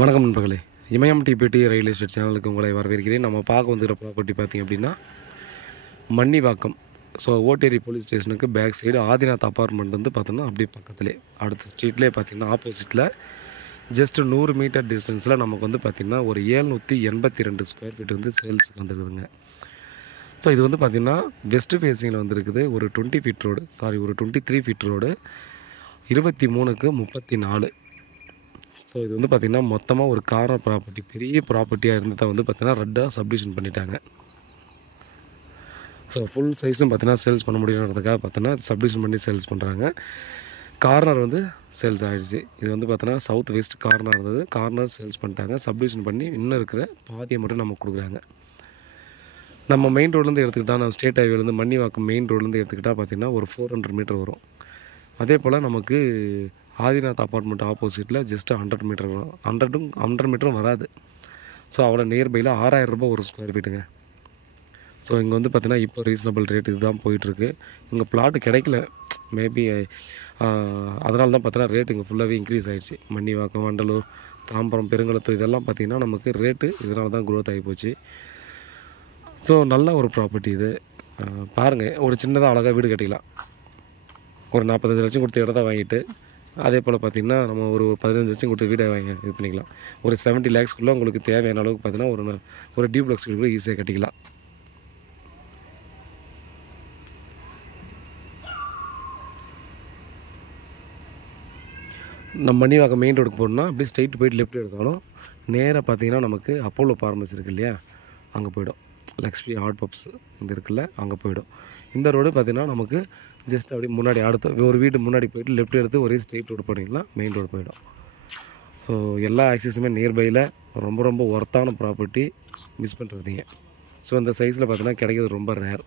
வணக்கம் நண்பர்களே, இமயம் DBT real estate சேனலுக்கு உங்களை வரவேற்கிறேன். நம்ம பார்க்க வந்துக்கிற ப்ராப்பர்ட்டி பார்த்திங்க அப்படின்னா மன்னிவாக்கம். ஸோ ஓட்டேரி போலீஸ் ஸ்டேஷனுக்கு பேக் சைடு ஆதிநாத் அப்பார்ட்மெண்ட் வந்து பார்த்தோன்னா அப்படியே பக்கத்துலேயே அடுத்த ஸ்ட்ரீட்லேயே பார்த்திங்கன்னா ஆப்போசிட்டில் ஜஸ்ட்டு 100 மீட்டர் டிஸ்டன்ஸில் நமக்கு வந்து பார்த்திங்கன்னா ஒரு 782 ஸ்கொயர் ஃபீட் வந்து சேல்ஸுக்கு வந்துருக்குதுங்க. ஸோ இது வந்து பார்த்திங்கன்னா வெஸ்ட்டு ஃபேஸிங்கில் வந்துருக்குது. ஒரு 20 ஃபீட் ரோடு, ஒரு 23 ஃபீட் ரோடு, 23க்கு 34. ஸோ இது வந்து பார்த்திங்கன்னா மொத்தமாக ஒரு கார்னர் ப்ராப்பர்ட்டி, பெரிய ப்ராப்பர்ட்டியாக இருந்ததை வந்து பார்த்திங்கன்னா ரெட்டாக சப்டிவிஷன் பண்ணிட்டாங்க. ஸோ ஃபுல் சைஸும் பார்த்திங்கன்னா சேல்ஸ் பண்ண முடியுன்றதுக்காக பார்த்தோன்னா சப்டிவிஷன் பண்ணி சேல்ஸ் பண்ணுறாங்க. கார்னர் வந்து சேல்ஸ் ஆகிடுச்சு. இது வந்து பார்த்தோன்னா சவுத் வெஸ்ட் கார்னர் இருந்தது, கார்னர் சேல்ஸ் பண்ணிட்டாங்க. சப்டிவிஷன் பண்ணி இன்னும் இருக்கிற பாதியை மட்டும் நமக்கு கொடுக்குறாங்க. நம்ம மெயின் ரோட்லேருந்து எடுத்துக்கிட்டால், நம்ம ஸ்டேட் ஹைவேலேருந்து மன்னிவாக்கம் மெயின் ரோட்லேருந்து எடுத்துக்கிட்டால் பார்த்திங்கன்னா ஒரு 400 மீட்டர் வரும். அதே போல் நமக்கு ஆதிநாத் அப்பார்ட்மெண்ட் ஆப்போசிட்டில் ஜஸ்ட்டு 100 மீட்டர் வரும். 100 மீட்டரும் வராது. ஸோ அவ்வளோ நியர்பையில் 6000 ரூபாய் ஒரு ஸ்கொயர் ஃபீட்டுங்க. ஸோ இங்கே வந்து பார்த்திங்கன்னா இப்போ ரீசனபிள் ரேட் இதுதான் போயிட்டுருக்கு. இங்கே பிளாட்டு கிடைக்கல, மேபி அதனால தான் பார்த்தீங்கன்னா ரேட் இங்கே ஃபுல்லாகவே இன்க்ரீஸ் ஆகிடுச்சு. மன்னிவாக்கம், வண்டலூர், தாம்பரம், பெருங்குளத்தூர் இதெல்லாம் பார்த்திங்கன்னா நமக்கு ரேட்டு இதனால தான் க்ரோத் ஆகி போச்சு. ஸோ நல்ல ஒரு ப்ராப்பர்ட்டி இது. பாருங்கள், ஒரு சின்னதாக அழகாக வீடு கட்டிக்கலாம். ஒரு 45 லட்சம் கொடுத்து இடத்த வாங்கிட்டு, அதே போல் பார்த்திங்கன்னா நம்ம ஒரு 15 லட்சம் கொடுத்து வீடை வாங்கி இது பண்ணிக்கலாம். ஒரு 70 லேக்ஸ்க்குள்ளே உங்களுக்கு தேவையான அளவுக்கு பார்த்திங்கன்னா ஒரு டியூப்ளெக்ஸ் வீடு கூட ஈஸியாக கட்டிக்கலாம். நம்ம மன்னிவாக்கம் மெயின் ரோடுக்கு போகணுன்னா அப்படியே ஸ்ட்ரைட் போய்ட்டு லெஃப்ட் எடுத்தாலும் நேராக பார்த்திங்கன்னா நமக்கு அப்போலோ ஃபார்மசி இருக்குது இல்லையா, அங்கே போய்டும். லக்ஷ்மி ஹாட் பப்ஸ் இது இருக்குல்ல, அங்கே போய்டும். இந்த ரோடு பார்த்திங்கன்னா நமக்கு ஜஸ்ட் அப்படியே முன்னாடி அடுத்த ஒரு வீடு முன்னாடி போய்ட்டு லெஃப்ட் எடுத்து ஒரே ஸ்ட்ரெயிட் ரோடு போனீங்கன்னா மெயின் ரோடு போய்டும். ஸோ எல்லா ஆக்சஸுமே நியர்பையில் ரொம்ப ஒர்த்தான ப்ராப்பர்ட்டி, மிஸ் பண்ணுறதீங்க. ஸோ இந்த சைஸில் பார்த்தீங்கன்னா கிடைக்கிறது ரொம்ப ரேர்.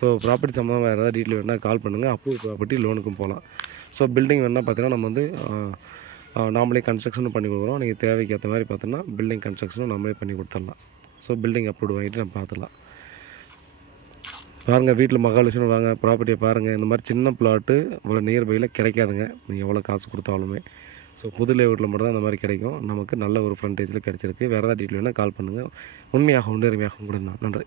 ஸோ ப்ராப்பர்ட்டி சம்மந்தமாக வேறு ஏதாவது டீட்டெயில் வேணால் கால் பண்ணுங்கள். அப்ரூவ் ப்ராப்பர்ட்டி லோனுக்கும் போகலாம். ஸோ பில்டிங் வேணால் பார்த்தீங்கன்னா நம்ம வந்து நாமளே கன்ஸ்ட்ரக்ஷனும் பண்ணி கொடுக்குறோம். நீங்கள் தேவைக்கு ஏற்ற மாதிரி பார்த்தோன்னா பில்டிங் கன்ஸ்ட்ரக்ஷனும் நம்மளே பண்ணி கொடுத்துடலாம். ஸோ பில்டிங் அப்ரூவ் வாங்கிட்டு நம்ம பார்த்துக்கலாம். பாருங்கள், வீட்டில் மகாலட்சுமி வாங்க, ப்ராப்பர்ட்டியை பாருங்கள். இந்த மாதிரி சின்ன பிளாட்டு இவ்வளோ நியர்பையில் கிடைக்காதுங்க, நீங்கள் எவ்வளோ காசு கொடுத்தாலுமே. ஸோ புது லேஅவுட்டில் மட்டும் தான் இந்த மாதிரி கிடைக்கும். நமக்கு நல்ல ஒரு ஃப்ரண்டேஜில் கிடச்சிருக்கு. வேறு ஏதாவது டீட்டெயில் வேணால் கால் பண்ணுங்கள். உண்மையாகவும் நேர்மையாகவும் கூட. நன்றி.